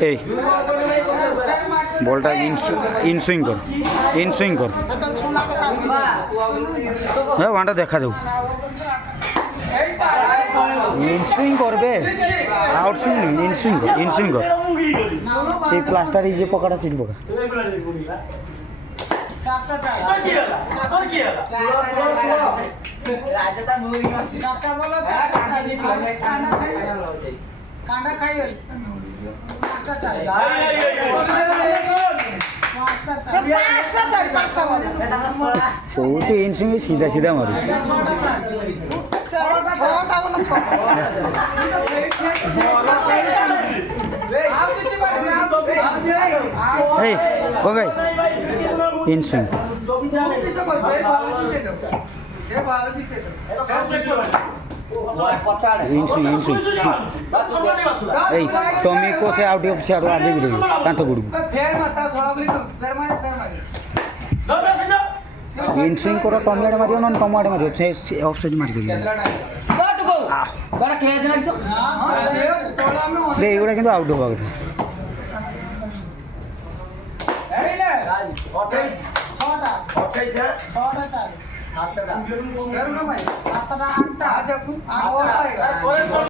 এই বলটা ইনসুইং কর হ্যাঁ ওয়ানটা দেখা যাও ইনসুইং করবে আউটসুইং ইনসুইং কর সেই প্লাস্টার এই যে পোকাটা চিন পোকা ইনসুইং সিধা সিধা মারি এই গঙ্গাই ইনসুইং এই তুমি কোথায় আউট অফ সিয়াড়ু আজে গুড়ি কান্ত গুড়ি ইনসুইং করো টমি আড়ে মারিও নন টম আড়ে মারিও সে অফ সাইড মারি করি এগুলো কিন্তু আউট হওয়া কথা